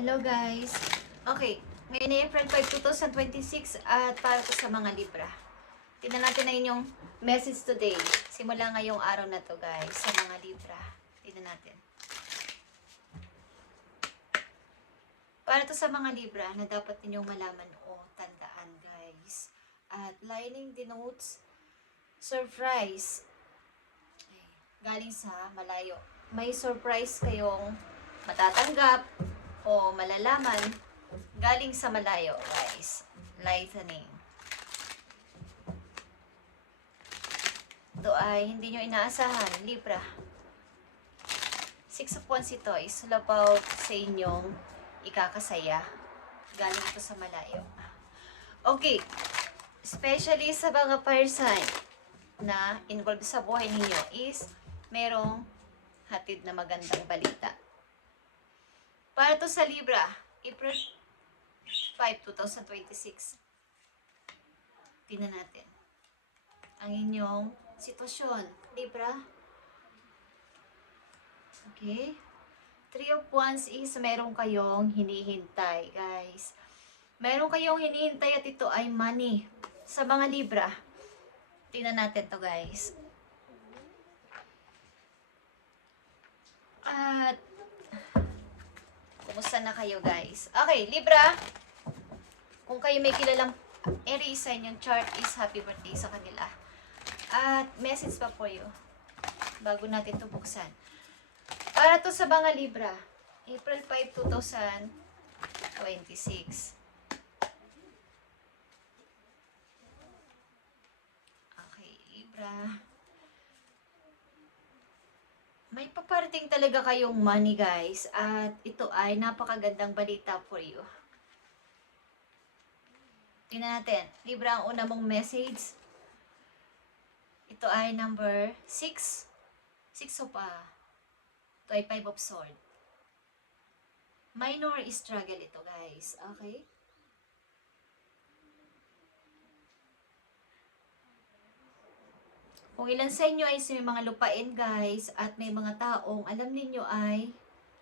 Hello guys! Okay, ngayon ay April 5, 2026 at para to sa mga Libra. Tingnan natin na inyong message today. Simula ngayong araw na to guys sa mga Libra. Tingnan natin. Para to sa mga Libra na dapat ninyong malaman o tandaan guys. At lining denotes surprise. Galing sa malayo. May surprise kayong matatanggap o malalaman galing sa malayo guys. Lightening. Ito ay hindi nyo inaasahan, Libra. Six of Wands ito is all about sa inyong ikakasaya. Galing ito sa malayo. Okay. Especially sa mga fire sign na involved sa buhay ninyo is merong hatid na magandang balita. Para to sa Libra, April 5, 2026. Tingnan natin ang inyong sitwasyon, Libra. Okay. Three of Wands is meron kayong hinihintay, guys. Meron kayong hinihintay at ito ay money. Sa mga Libra, tingnan natin to guys. At kumusta na kayo guys? Okay, Libra. Kung kayo may kilalang Aries sa inyong chart is happy birthday sa kanila. At message pa po you bago natin ito buksan. Para to sa mga Libra, April 5, 2026. Okay, Libra. May paparating talaga kayong money guys at ito ay napakagandang balita for you. Tingnan natin. Libra, ang una mong message. Ito ay number 6. 6 of ito ay 5 of sword. Minor struggle ito guys. Okay? Kung ilan sa inyo ay may mga lupain guys at may mga taong alam ninyo ay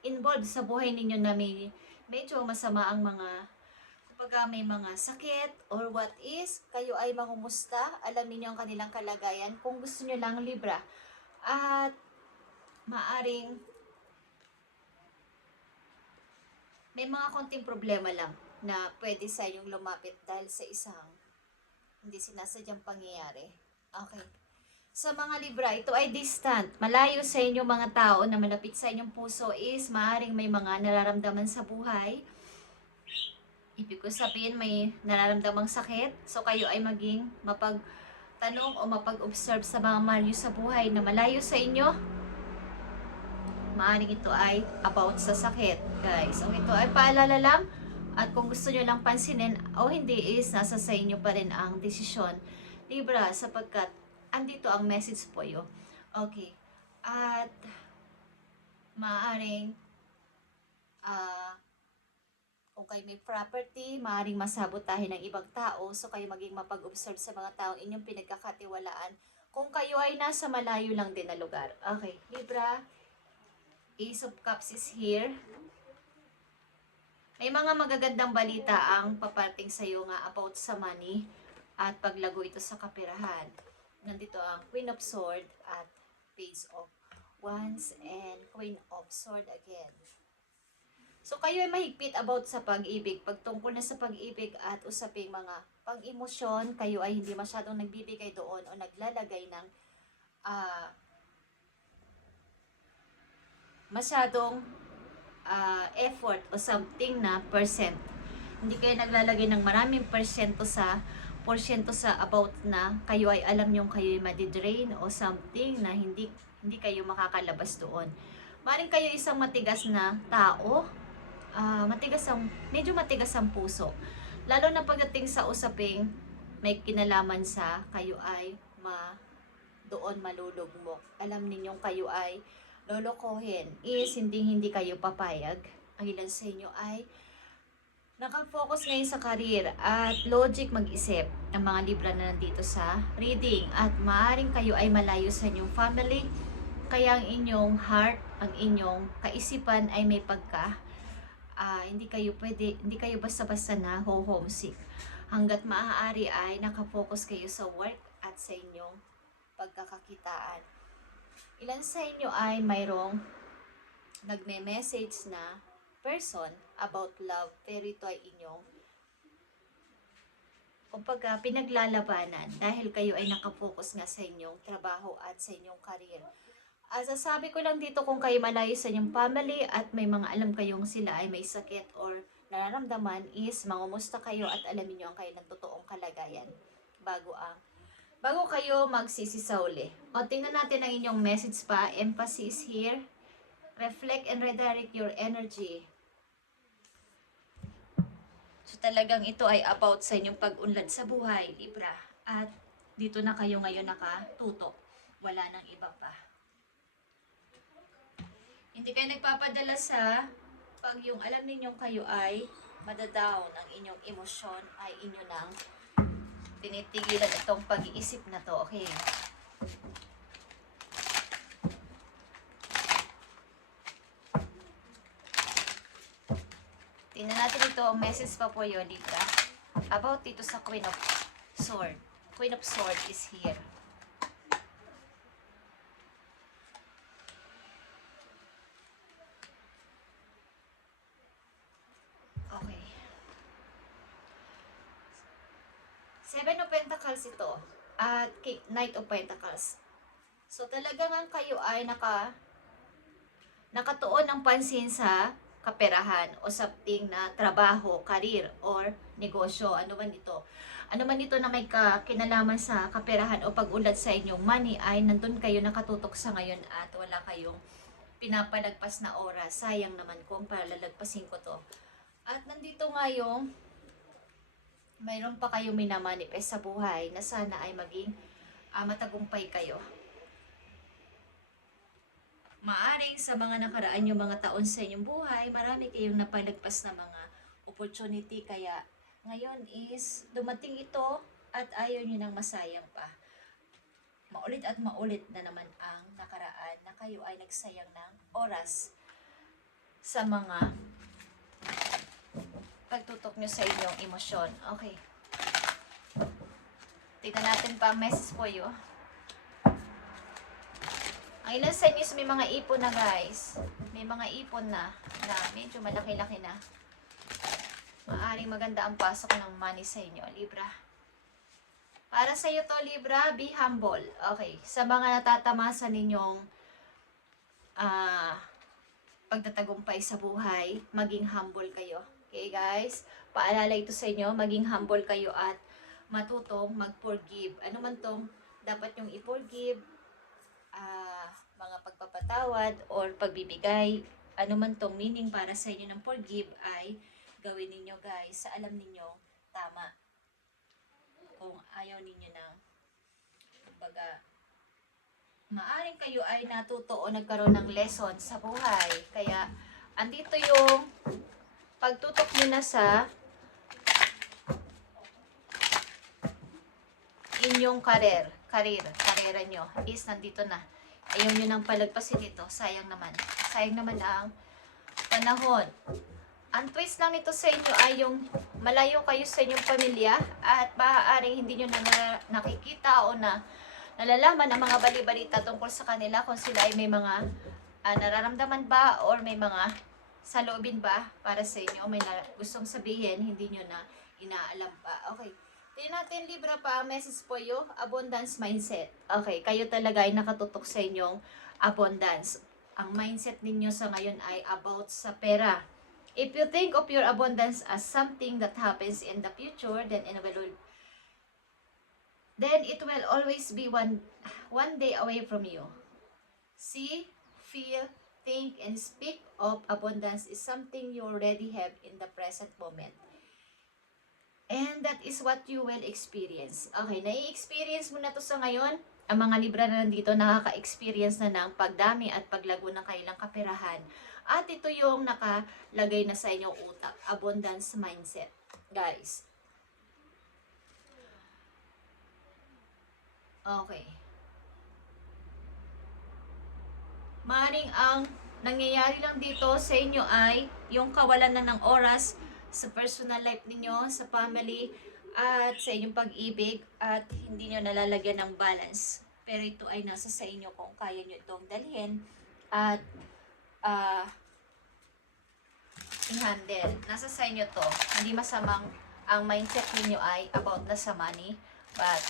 involved sa buhay ninyo na may medyo masama ang mga kapag may mga sakit or what is, kayo ay mangumusta, alam niyo ang kanilang kalagayan kung gusto niyo lang Libra. At maaring may mga konting problema lang na pwede sa inyong lumapit dahil sa isang hindi sinasadyang pangyayari. Okay. Sa mga Libra, ito ay distant. Malayo sa inyong mga tao na malapit sa inyong puso is maaring may mga nararamdaman sa buhay. Ibig ko sabihin may nararamdamang sakit. So kayo ay maging mapagtanong o mapag-observe sa mga mahal nyo sa buhay na malayo sa inyo. Maaring ito ay about sa sakit, guys. So ito ay paalala lang. At kung gusto nyo lang pansinin o hindi is nasa sa inyo pa rin ang desisyon. Libra, sapagkat andito ang message po yo. Okay. At maaring kung kayo may property, maaring masabotahin ng ibang tao. So kayo maging mapag-observe sa mga taong inyong pinagkakatiwalaan. Kung kayo ay nasa malayo lang din na lugar. Okay. Libra, Ace of Cups is here. May mga magagandang balita ang paparating sa iyo nga about sa money at paglago ito sa kapirahan. Nandito ang Queen of Swords at Page of Wands and Queen of Swords again. So kayo ay mahigpit about sa pag-ibig. Pagtungkol na sa pag-ibig at usaping mga pang-emosyon, kayo ay hindi masyadong nagbibigay doon o naglalagay ng masyadong effort o something na percent. Hindi kayo naglalagay ng maraming porsyento sa about na kayo ay alam nyo kayo ay madidrain o something na hindi kayo makakalabas doon. Maring kayo isang matigas na tao, medyo matigas ang puso. Lalo na pagdating sa usaping may kinalaman sa kayo ay doon malulugmok. Alam ninyong kayo ay lolokohin is hindi kayo papayag. Ang ilan sa inyo ay nakafocus ngayon sa career at logic mag-isip ang mga Libra na nandito sa reading at maaaring kayo ay malayo sa inyong family kaya ang inyong heart, ang inyong kaisipan ay may hindi kayo basta-basta na homesick. Hanggat maaari ay nakafocus kayo sa work at sa inyong pagkakakitaan. Ilan sa inyo ay mayroong nagme-message na person about love, pero ito ay inyong kumbaga pinaglalabanan dahil kayo ay nakafocus nga sa inyong trabaho at sa inyong career. Sasabi ko lang dito kung kayo malayo sa inyong family at may mga alam kayong sila ay may sakit or nararamdaman is mangumusta kayo at alamin nyo ang kanilang totoong kalagayan bago kayo magsisi sa uli. O tingnan natin ang inyong message pa, emphasis here, reflect and redirect your energy. So talagang ito ay about sa inyong pag-unlad sa buhay, Libra. At dito na kayo ngayon nakatutok. Wala nang iba pa. Hindi kayo nagpapadala sa pag yung alam ninyong kayo ay madadown, ang inyong emosyon ay inyo nang tinitigilan itong pag-iisip na to. Okay. Tingnan natin ito, ang message pa po yun, Libra. About dito sa Queen of Sword. Queen of Sword is here. Okay. Seven of Pentacles ito. At Knight of Pentacles. So talagang ang kayo ay nakatuon ng pansin sa kaperahan o something na trabaho, career, or negosyo. Ano man ito na may kinalaman sa kaperahan o pag-unlad sa inyong money ay nandun kayo nakatutok sa ngayon at wala kayong pinapalagpas na oras. Sayang naman kung palalagpasin ko to. At nandito ngayon, mayroon pa kayo minamanifest sa buhay na sana ay maging matagumpay kayo. Maaring sa mga nakaraan yung mga taon sa inyong buhay, marami kayong napalagpas na mga opportunity. Kaya ngayon is dumating ito at ayaw nyo nang masayang pa. Maulit at maulit na naman ang nakaraan na kayo ay nagsayang ng oras sa mga pagtutok nyo sa inyong emosyon. Okay. Tignan natin pa ang message po yun. Ang ilan sa inyo is may mga ipon na, guys. May mga ipon na medyo malaki-laki na. Maaring maganda ang pasok ng money sa inyo, Libra. Para sa iyo to, Libra, be humble. Okay. Sa mga natatamasan ninyong pagtatagumpay sa buhay, maging humble kayo. Okay, guys? Paalala ito sa inyo, maging humble kayo at matutong mag-forgive. Ano man tong dapat yung i-forgive, mga pagpapatawad or pagbibigay, ano man tong meaning para sa inyo ng forgive ay gawin ninyo, guys, sa alam ninyo tama. Kung ayaw ninyo ng baga, maaring kayo ay natuto o nagkaroon ng lesson sa buhay. Kaya andito yung pagtutok nyo na sa inyong karera nyo is nandito na. Ayaw nyo nang palagpasin ito. Sayang naman ang panahon. Ang twist lang nito sa inyo ay yung malayo kayo sa inyong pamilya at maaaring hindi nyo na nakikita o nalalaman ang mga bali-balita tungkol sa kanila kung sila ay may mga nararamdaman ba or may mga saloobin ba para sa inyo, may gustong sabihin, hindi nyo na inaalam pa. Okay. Tingnan natin, Libra, pa ang message po yung abundance mindset. Okay, kayo talaga ay nakatutok sa inyong abundance. Ang mindset ninyo sa ngayon ay about sa pera. If you think of your abundance as something that happens in the future, then it will always be one day away from you. See, feel, think, and speak of abundance is something you already have in the present moment. And that is what you will experience. Okay, nai-experience mo na to sa ngayon. Ang mga Libra na nandito nakaka-experience na ng pagdami at paglago ng kailang kaperahan. At ito yung nakalagay na sa inyong utak. Abundance mindset. Guys. Okay. Maring ang nangyayari lang dito sa inyo ay yung kawalan na ng oras sa personal life ninyo, sa family, at sa inyong pag-ibig, at hindi nyo nalalagyan ng balance. Pero ito ay nasa sa inyo kung kaya nyo itong dalhin at ah, i-handle. Nasa sa inyo to. Hindi masamang ang mindset ninyo ay about na sa money, but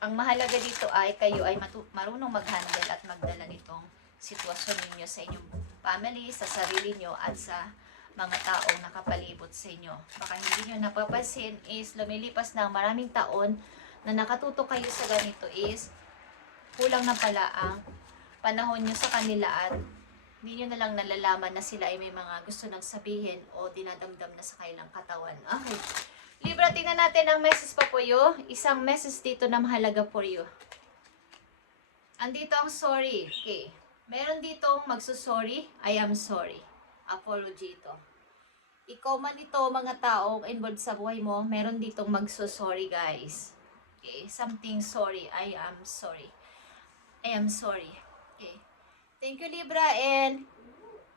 ang mahalaga dito ay kayo ay marunong mag-handle at magdala nitong sitwasyon ninyo sa inyong family, sa sarili nyo, at sa mga taong nakapalibot sa inyo. Baka hindi nyo napapansin is lumilipas na maraming taon na nakatuto kayo sa ganito is kulang na pala ang panahon nyo sa kanila at hindi nyo na lang nalalaman na sila ay may mga gusto nang sabihin o dinadamdam na sa kanilang katawan. Okay. Libra, tingnan natin ang message pa po you. Isang message dito na mahalaga for you. Andito ang sorry. Okay. Meron ditong magsusorry. I am sorry. Apology ito. Ikaw man ito, mga tao involved sa buhay mo, meron ditong magsusorry, guys. Okay. Something sorry. I am sorry. I am sorry. Okay. Thank you, Libra, and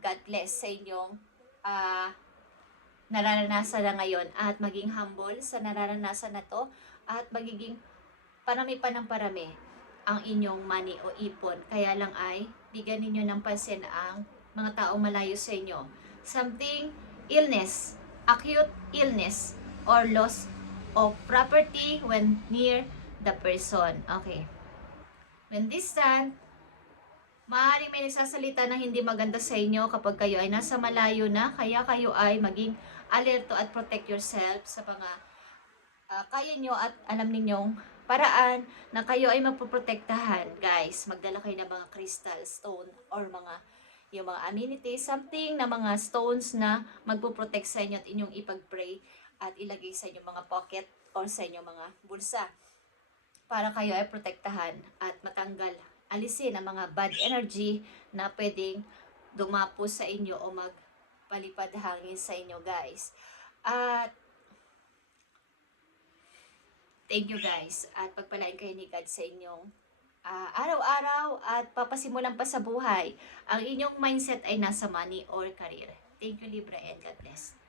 God bless sa inyong nararanasan na ngayon at maging humble sa nararanasan na to at magiging parami pa ng parami ang inyong money o ipon. Kaya lang ay bigyan ninyo ng pansin ang mga taong malayo sa inyo. Something illness, acute illness or loss of property when near the person. Okay. When distant, maaaring may nagsasalita na hindi maganda sa inyo kapag kayo ay nasa malayo na, kaya kayo ay maging alerto at protect yourself sa mga kaya nyo at alam ninyong paraan na kayo ay mapoprotektahan. Guys, magdala kayo ng mga crystal stone or yung mga amenities, something na mga stones na magpoprotect sa inyo at inyong ipag-pray at ilagay sa inyong mga pocket or sa inyong mga bulsa para kayo ay protektahan at matanggal, alisin ang mga bad energy na pwedeng dumapo sa inyo o magpalipad hangin sa inyo, guys. At thank you, guys. At pagpalain kayo ni God sa inyong araw-araw at papasimulan pa sa buhay. Ang inyong mindset ay nasa money or career. Thank you, Libra, and God bless.